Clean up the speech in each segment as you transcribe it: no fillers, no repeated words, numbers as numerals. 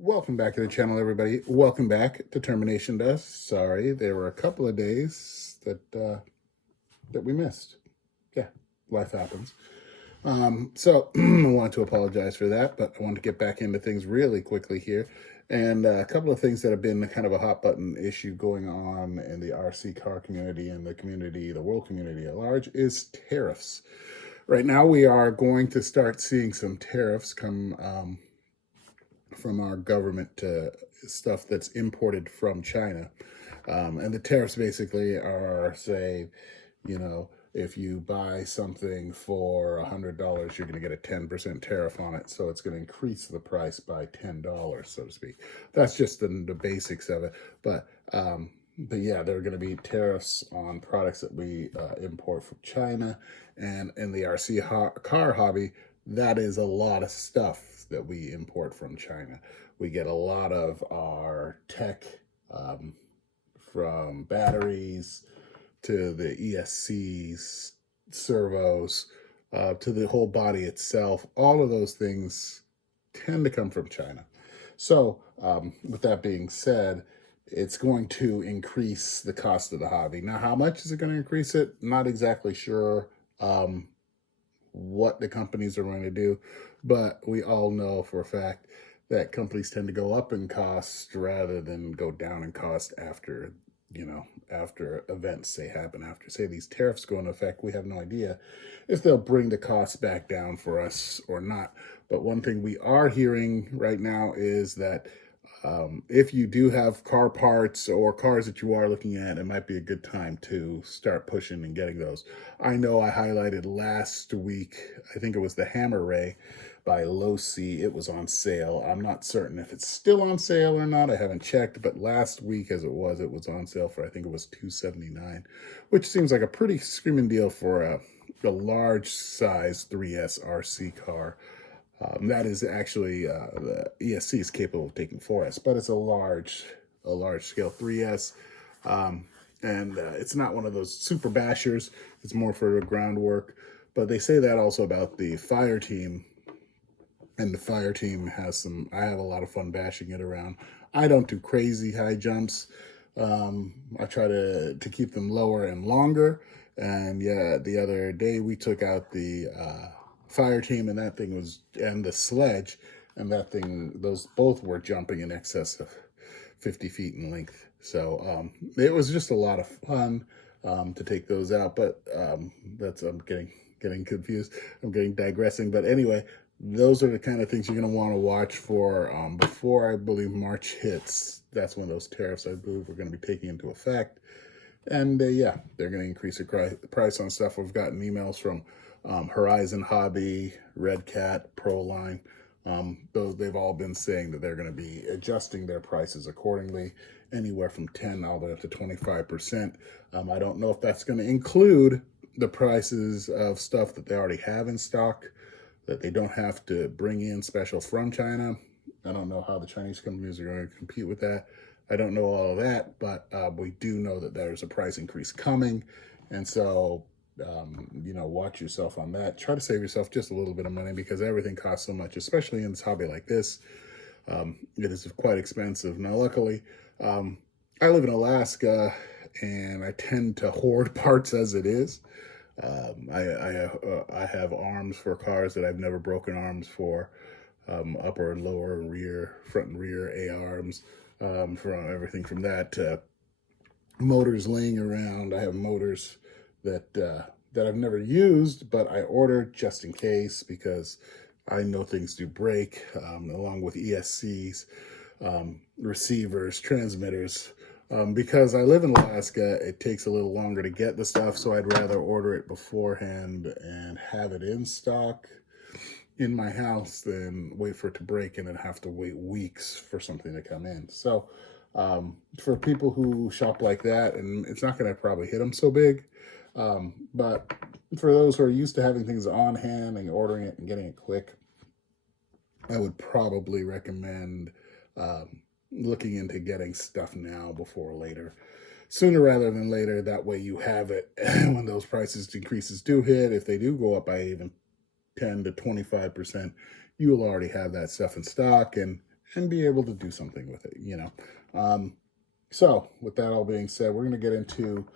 Welcome back to the channel, everybody. Welcome back to Termination Dust. Sorry, there were a couple of days that we missed. Yeah, life happens. So I wanted to apologize for that, but I want to get back into things really quickly here. And a couple of things that have been kind of a hot button issue going on in the RC car community and the community, the world community at large, is tariffs. Right now, we are going to start seeing some tariffs come from our government to stuff that's imported from China. And the tariffs basically are, say, if you buy something for $100, you're going to get a 10% tariff on it. So it's going to increase the price by $10, so to speak. That's just the basics of it. But yeah, there are going to be tariffs on products that we import from China. And in the RC car hobby, that is a lot of stuff that we import from China. We get a lot of our tech from batteries to the ESCs, servos, to the whole body itself. All of those things tend to come from China. So with that being said, it's going to increase the cost of the hobby. Now, how much is it going to increase it? Not exactly sure what the companies are going to do, but we all know for a fact that companies tend to go up in cost rather than go down in cost after events say happen. After, say, these tariffs go into effect, we have no idea if they'll bring the costs back down for us or not. But one thing we are hearing right now is that if you do have car parts or cars that you are looking at, it might be a good time to start pushing and getting those. I know I highlighted last week, I think it was the Hammer Ray by Low C. It was on sale. I'm not certain if it's still on sale or not. I haven't checked, but last week as it was on sale for, I think it was $279, which seems like a pretty screaming deal for a large size 3S RC car. That is actually, the ESC is capable of taking 4S, but it's a large scale 3S. And it's not one of those super bashers. It's more for the groundwork. But they say that also about the Fireteam. And the Fireteam has I have a lot of fun bashing it around. I don't do crazy high jumps. I try to keep them lower and longer. And yeah, the other day we took out the Fireteam, and that thing was, and the Sledge, and that thing, those both were jumping in excess of 50 feet in length. So it was just a lot of fun to take those out. But I'm getting confused. I'm getting digressing. But anyway, those are the kind of things you're going to want to watch for before, I believe, March hits. That's when those tariffs, I believe, are going to be taking into effect. And yeah, they're going to increase the price on stuff. We've gotten emails from Horizon Hobby, Red Cat, Proline. They've all been saying that they're going to be adjusting their prices accordingly, anywhere from 10 all the way up to 25%. I don't know if that's going to include the prices of stuff that they already have in stock, that they don't have to bring in special from China. I don't know how the Chinese companies are going to compete with that. I don't know all of that, but we do know that there's a price increase coming. And so, watch yourself on that. Try to save yourself just a little bit of money, because everything costs so much, especially in this hobby like this. It is quite expensive. Now, luckily, I live in Alaska, and I tend to hoard parts as it is. I have arms for cars that I've never broken arms for, upper and lower and rear, front and rear A-arms, from everything from that to motors laying around. I have motors that I've never used, but I ordered just in case, because I know things do break, along with ESCs, receivers, transmitters. Because I live in Alaska, it takes a little longer to get the stuff, so I'd rather order it beforehand and have it in stock in my house than wait for it to break and then have to wait weeks for something to come in. So for people who shop like that, and it's not going to probably hit them so big, but for those who are used to having things on hand and ordering it and getting it quick, I would probably recommend looking into getting stuff now before later, sooner rather than later. That way you have it when those prices increases do hit. If they do go up by even 10 to 25%, you will already have that stuff in stock, and and be able to do something with it, you know. So with that all being said, we're going to get into,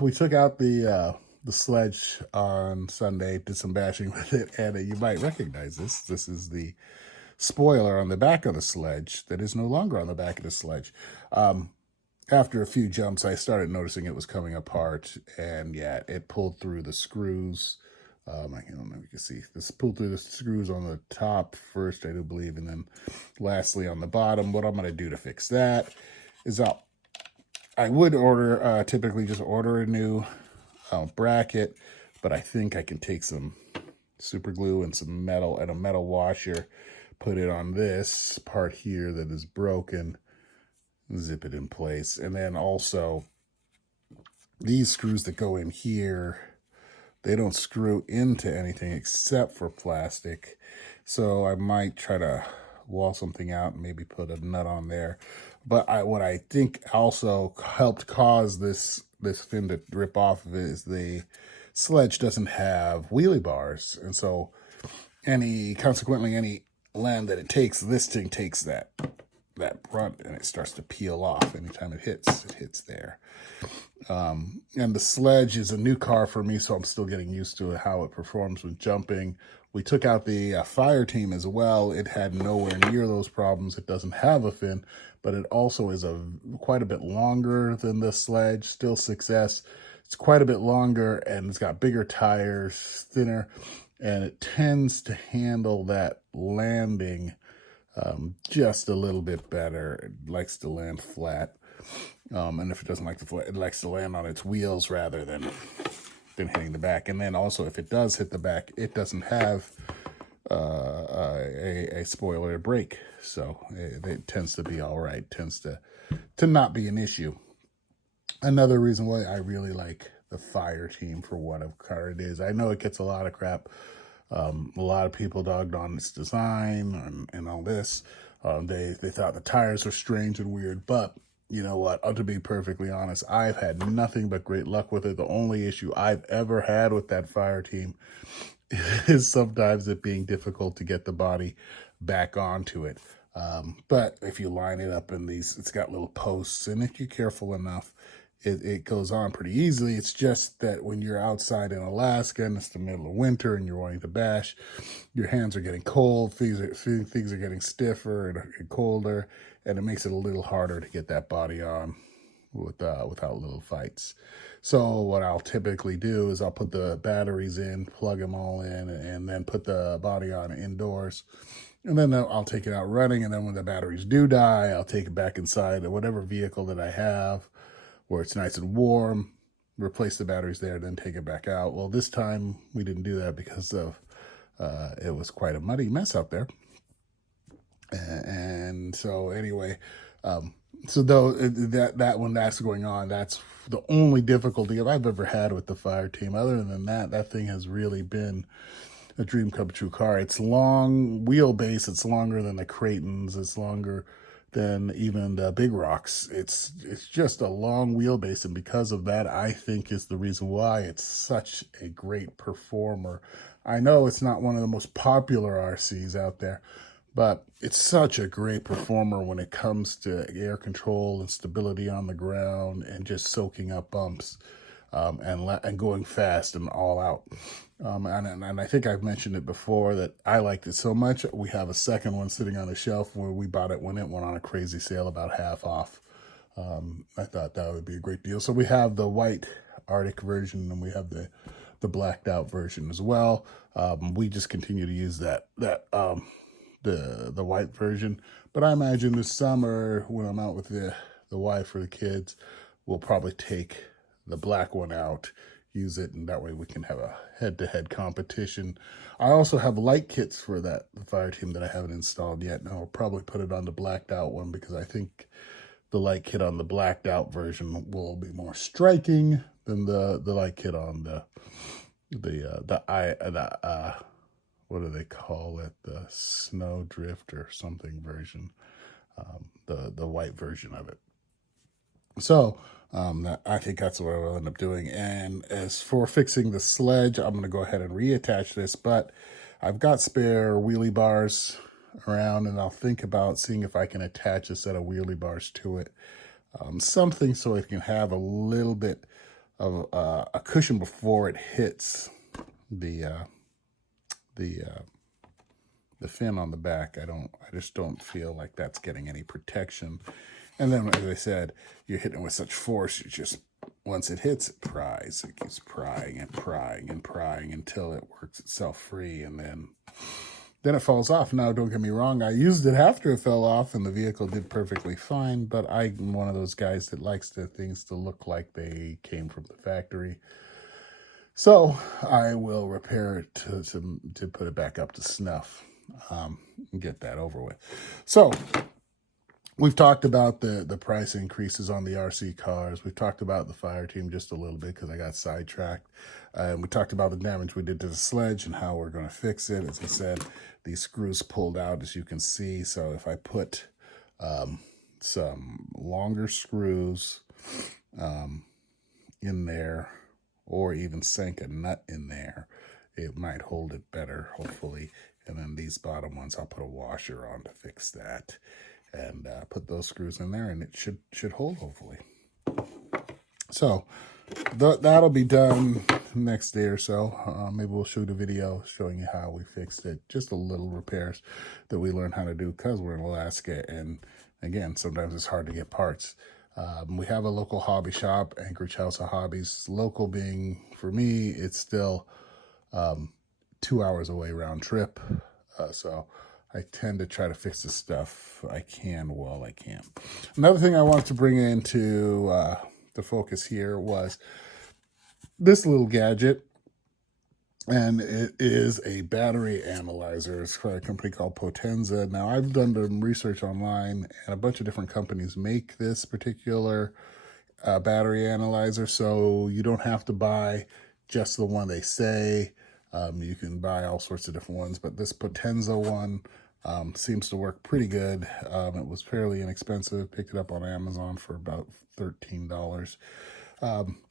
we took out the sledge on Sunday, did some bashing with it, and you might recognize this. This is the spoiler on the back of the sledge that is no longer on the back of the sledge. After a few jumps, I started noticing it was coming apart, and yeah, it pulled through the screws. I don't know if you can see. This pulled through the screws on the top first, I do believe, and then lastly on the bottom. What I'm going to do to fix that is I would order, typically just order a new bracket, but I think I can take some super glue and some metal and a metal washer, put it on this part here that is broken, zip it in place, and then also these screws that go in here, they don't screw into anything except for plastic, so I might try to wall something out and maybe put a nut on there. But what I think also helped cause this fin to rip off of it is the sledge doesn't have wheelie bars, and so consequently any land that it takes, this thing takes that brunt and it starts to peel off anytime it hits there. And the Sledge is a new car for me, so I'm still getting used to how it performs with jumping. We took out the Fireteam as well. It had nowhere near those problems. It doesn't have a fin, but it also is quite a bit longer than the Sledge. Still 6S. It's quite a bit longer, and it's got bigger tires, thinner, and it tends to handle that landing just a little bit better. It likes to land flat. And if it doesn't like to fly, it likes to land on its wheels rather than hitting the back. And then also, if it does hit the back, it doesn't have a spoiler brake, so it tends to be all right. Tends to not be an issue. Another reason why I really like the Fireteam for what a car it is. I know it gets a lot of crap. A lot of people dogged on its design and all this. They thought the tires were strange and weird, but you know what? To be perfectly honest, I've had nothing but great luck with it. The only issue I've ever had with that Fireteam is sometimes it being difficult to get the body back onto it. But if you line it up in these, it's got little posts, and if you're careful enough, it goes on pretty easily. It's just that when you're outside in Alaska and it's the middle of winter and you're wanting to bash, your hands are getting cold, things are getting stiffer and colder, and it makes it a little harder to get that body on without little fights. So what I'll typically do is I'll put the batteries in, plug them all in, and then put the body on indoors. And then I'll take it out running, and then when the batteries do die, I'll take it back inside whatever vehicle that I have where it's nice and warm, replace the batteries there, then take it back out. Well, this time we didn't do that because of it was quite a muddy mess out there. And so anyway, so though that when that's going on, that's the only difficulty I've ever had with the Fireteam. Other than that thing has really been a dream come true car. It's long wheelbase. It's longer than the Creightons. It's longer than even the Big Rocks. It's just a long wheelbase, and because of that, I think is the reason why it's such a great performer. I know it's not one of the most popular RCs out there, but it's such a great performer when it comes to air control and stability on the ground and just soaking up bumps and going fast and all out. And I think I've mentioned it before that I liked it so much. We have a second one sitting on the shelf where we bought it when it went on a crazy sale about half off. I thought that would be a great deal. So we have the white Arctic version and we have the blacked out version as well. We just continue to use the white version, but I imagine this summer when I'm out with the wife or the kids, we'll probably take the black one out, use it, and that way we can have a head-to-head competition. I also have light kits for the Fireteam that I haven't installed yet, and I'll probably put it on the blacked out one because I think the light kit on the blacked out version will be more striking than the light kit on the what do they call it? The Snowdrift or something version, the white version of it. So I think that's what I'll end up doing. And as for fixing the Sledge, I'm going to go ahead and reattach this, but I've got spare wheelie bars around and I'll think about seeing if I can attach a set of wheelie bars to it. Something so it can have a little bit of a cushion before it hits the fin on the back. I just don't feel like that's getting any protection. And then, as I said, you're hitting it with such force, you just, once it hits, it pries. It keeps prying and prying and prying until it works itself free, and then it falls off. Now, don't get me wrong, I used it after it fell off, and the vehicle did perfectly fine, but I'm one of those guys that likes things to look like they came from the factory. So I will repair it to put it back up to snuff, and get that over with. So we've talked about the price increases on the RC cars. We've talked about the Fireteam just a little bit because I got sidetracked. And we talked about the damage we did to the Sledge and how we're going to fix it. As I said, these screws pulled out, as you can see. So if I put some longer screws in there, or even sank a nut in there, it might hold it better, hopefully. And then these bottom ones, I'll put a washer on to fix that. And put those screws in there, and it should hold, hopefully. So that'll be done next day or so. Maybe we'll shoot a video showing you how we fixed it. Just a little repairs that we learned how to do because we're in Alaska, and again, sometimes it's hard to get parts. We have a local hobby shop, Anchorage House of Hobbies. Local being, for me, it's still 2 hours away round trip. So I tend to try to fix the stuff I can while I can. Another thing I wanted to bring into the focus here was this little gadget, and it is a battery analyzer. It's for a company called Potenz. Now, I've done some research online, and a bunch of different companies make this particular battery analyzer, so you don't have to buy just the one they say. You can buy all sorts of different ones, but this Potenza one seems to work pretty good. It was fairly inexpensive. Picked it up on Amazon for about $13.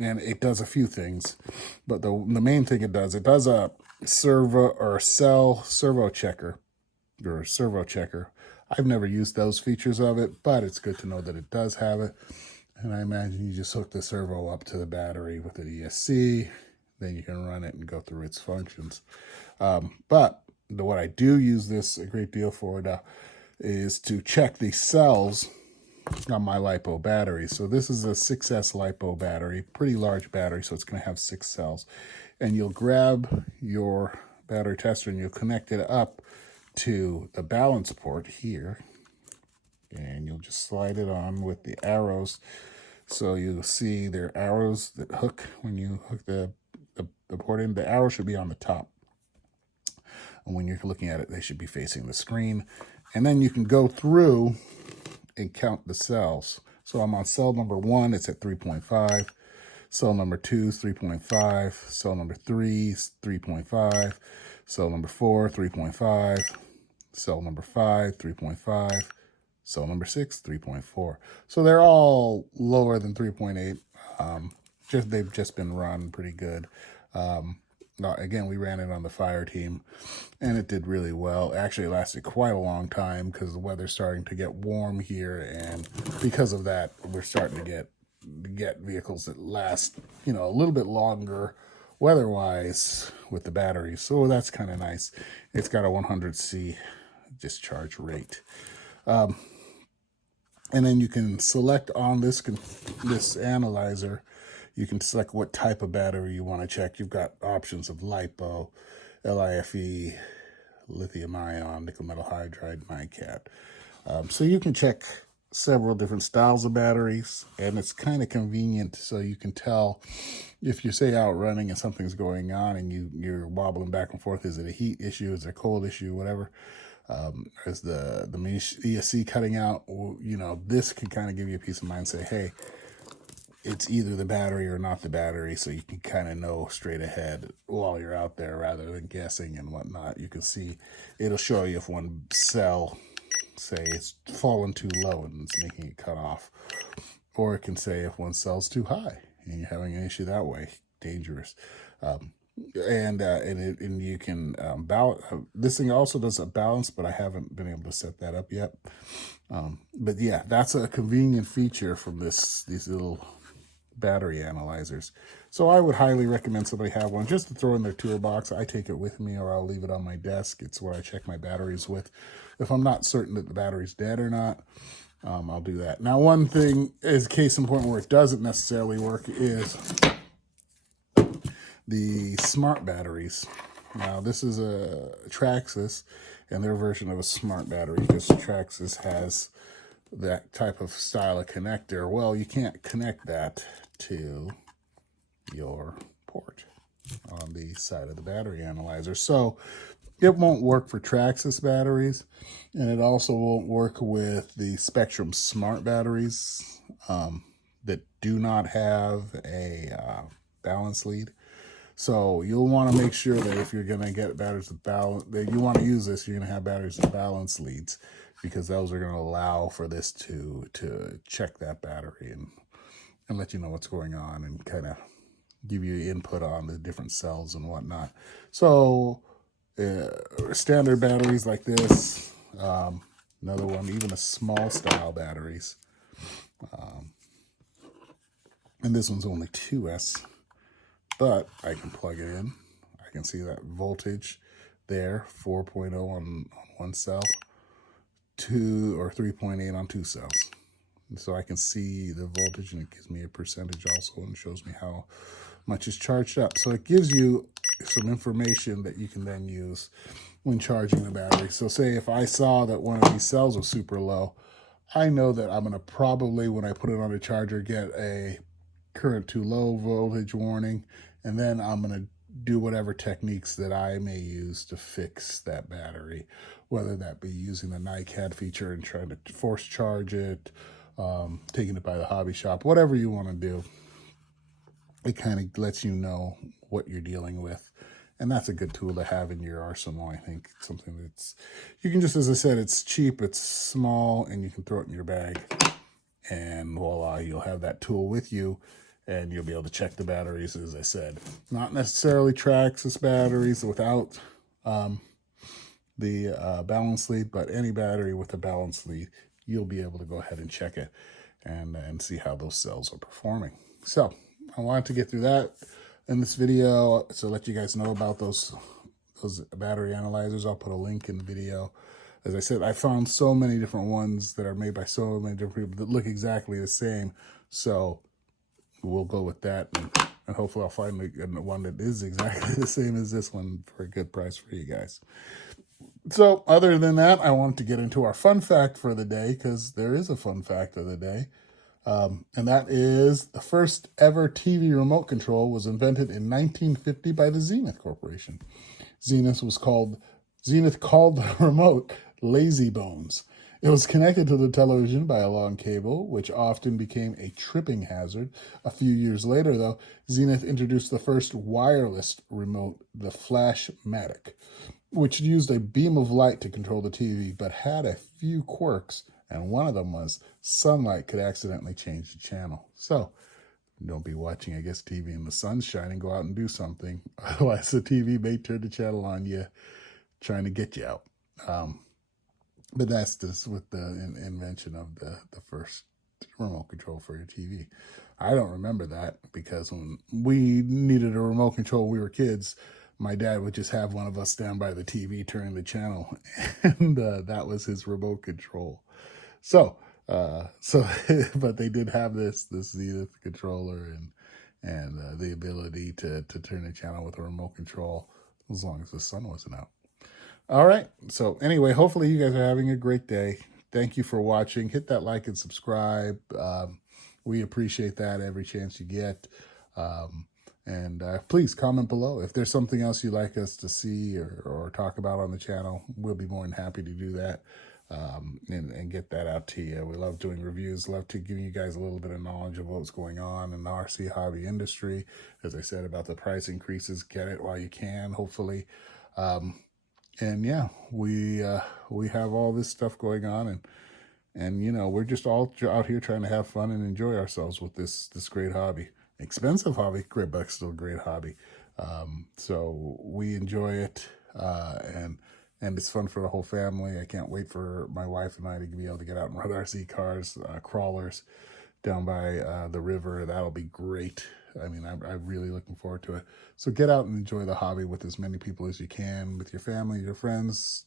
And it does a few things, but the main thing it does a servo checker. I've never used those features of it, but it's good to know that it does have it. And I imagine you just hook the servo up to the battery with an ESC, then you can run it and go through its functions. But what I do use this a great deal for now is to check the cells on my LiPo battery. So this is a 6S LiPo battery, pretty large battery, so it's going to have 6 cells. And you'll grab your battery tester and you'll connect it up to the balance port here. And you'll just slide it on with the arrows. So you'll see there are arrows that hook when you hook the port in. The arrow should be on the top. And when you're looking at it, they should be facing the screen. And then you can go through and count the cells. So I'm on cell number 1, it's at 3.5. Cell number 2 is 3.5. Cell number 3 is 3.5. Cell number 4, 3.5. Cell number 5, 3.5. Cell number 6, 3.4. So they're all lower than 3.8. They've just been run pretty good. Again, we ran it on the Fireteam, and it did really well. Actually, it lasted quite a long time because the weather's starting to get warm here, and because of that, we're starting to get vehicles that last, a little bit longer weather-wise with the batteries. So that's kind of nice. It's got a 100C discharge rate. And then you can select on this analyzer, you can select what type of battery you want to check. You've got options of LiPo, LiFe, lithium-ion, nickel metal hydride, NiCad. So you can check several different styles of batteries, and it's kind of convenient so you can tell if you're, say, out running and something's going on and you're wobbling back and forth. Is it a heat issue? Is it a cold issue? Whatever. Is the ESC cutting out? This can kind of give you a peace of mind. Say, hey, it's either the battery or not the battery, so you can kind of know straight ahead while you're out there rather than guessing and whatnot. You can see, it'll show you if one cell, say, it's fallen too low and it's making it cut off. Or it can say if one cell's too high and you're having an issue that way, dangerous. and you can balance. This thing also does a balance, but I haven't been able to set that up yet. But yeah, that's a convenient feature from these little battery analyzers. So I would highly recommend somebody have one just to throw in their toolbox. I take it with me, or I'll leave it on my desk. It's what I check my batteries with. If I'm not certain that the battery's dead or not, I'll do that. Now, one thing is case in point where it doesn't necessarily work is the smart batteries. Now, this is a Traxxas and their version of a smart battery, because Traxxas has that type of style of connector. Well, you can't connect that to your port on the side of the battery analyzer. So it won't work for Traxxas batteries, and it also won't work with the Spectrum smart batteries that do not have a balance lead. So you'll want to make sure that if you're going to get batteries with balance, that you want to use this, you're going to have batteries with balance leads, because those are going to allow for this to check that battery and let you know what's going on and kind of give you input on the different cells and whatnot. So standard batteries like this, another one, even a small style batteries, and this one's only 2S, but I can plug it in. I can see that voltage there, 4.0 on one cell, 2 or 3.8 on 2 cells. And so I can see the voltage, and it gives me a percentage also, and shows me how much is charged up. So it gives you some information that you can then use when charging the battery. So say if I saw that one of these cells was super low, I know that I'm going to probably, when I put it on a charger, get a current too low voltage warning, and then I'm going to do whatever techniques that I may use to fix that battery, whether that be using the NiCad feature and trying to force charge it, taking it by the hobby shop, whatever you want to do. It kind of lets you know what you're dealing with. And that's a good tool to have in your arsenal. I think it's something that's, you can just, as I said, it's cheap, it's small, and you can throw it in your bag. And voila, you'll have that tool with you, and you'll be able to check the batteries, as I said. Not necessarily Traxxas batteries without the balance lead, but any battery with a balance lead, you'll be able to go ahead and check it and see how those cells are performing. So I wanted to get through that in this video to let you guys know about those battery analyzers. I'll put a link in the video. As I said, I found so many different ones that are made by so many different people that look exactly the same. So we'll go with that, and hopefully I'll find one that is exactly the same as this one for a good price for you guys. So other than that, I wanted to get into our fun fact for the day, because there is a fun fact of the day. And that is the first ever TV remote control was invented in 1950 by the Zenith Corporation. Zenith called the remote Lazy Bones. It was connected to the television by a long cable, which often became a tripping hazard. A few years later, though, Zenith introduced the first wireless remote, the Flashmatic, which used a beam of light to control the TV, but had a few quirks, and one of them was sunlight could accidentally change the channel. So don't be watching, I guess, TV in the sun's shining. Go out and do something. Otherwise, the TV may turn the channel on you, trying to get you out. But that's just with the invention of the first remote control for your TV. I don't remember that, because when we needed a remote control when we were kids, my dad would just have one of us stand by the TV turning the channel, and that was his remote control. So, but they did have this Zenith controller and the ability to turn the channel with a remote control as long as the sun wasn't out. All right. So anyway, hopefully you guys are having a great day. Thank you for watching. Hit that like and subscribe. We appreciate that every chance you get. And please comment below if there's something else you'd like us to see or talk about on the channel. We'll be more than happy to do that and get that out to you. We love doing reviews, love to give you guys a little bit of knowledge of what's going on in the RC hobby industry. As I said about the price increases, get it while you can, hopefully. And yeah, we have all this stuff going on, and you know, we're just all out here trying to have fun and enjoy ourselves with this great hobby. Expensive hobby, great, but still a great hobby. So we enjoy it, and it's fun for the whole family. I can't wait for my wife and I to be able to get out and ride RC cars, crawlers down by the river. That'll be great. I mean, I'm really looking forward to it. So get out and enjoy the hobby with as many people as you can, with your family, your friends,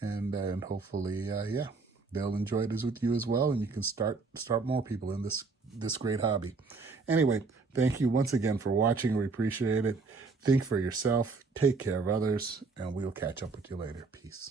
and hopefully, yeah, they'll enjoy it as with you as well, and you can start more people in this great hobby. Anyway, thank you once again for watching. We appreciate it. Think for yourself, take care of others, and we'll catch up with you later. Peace.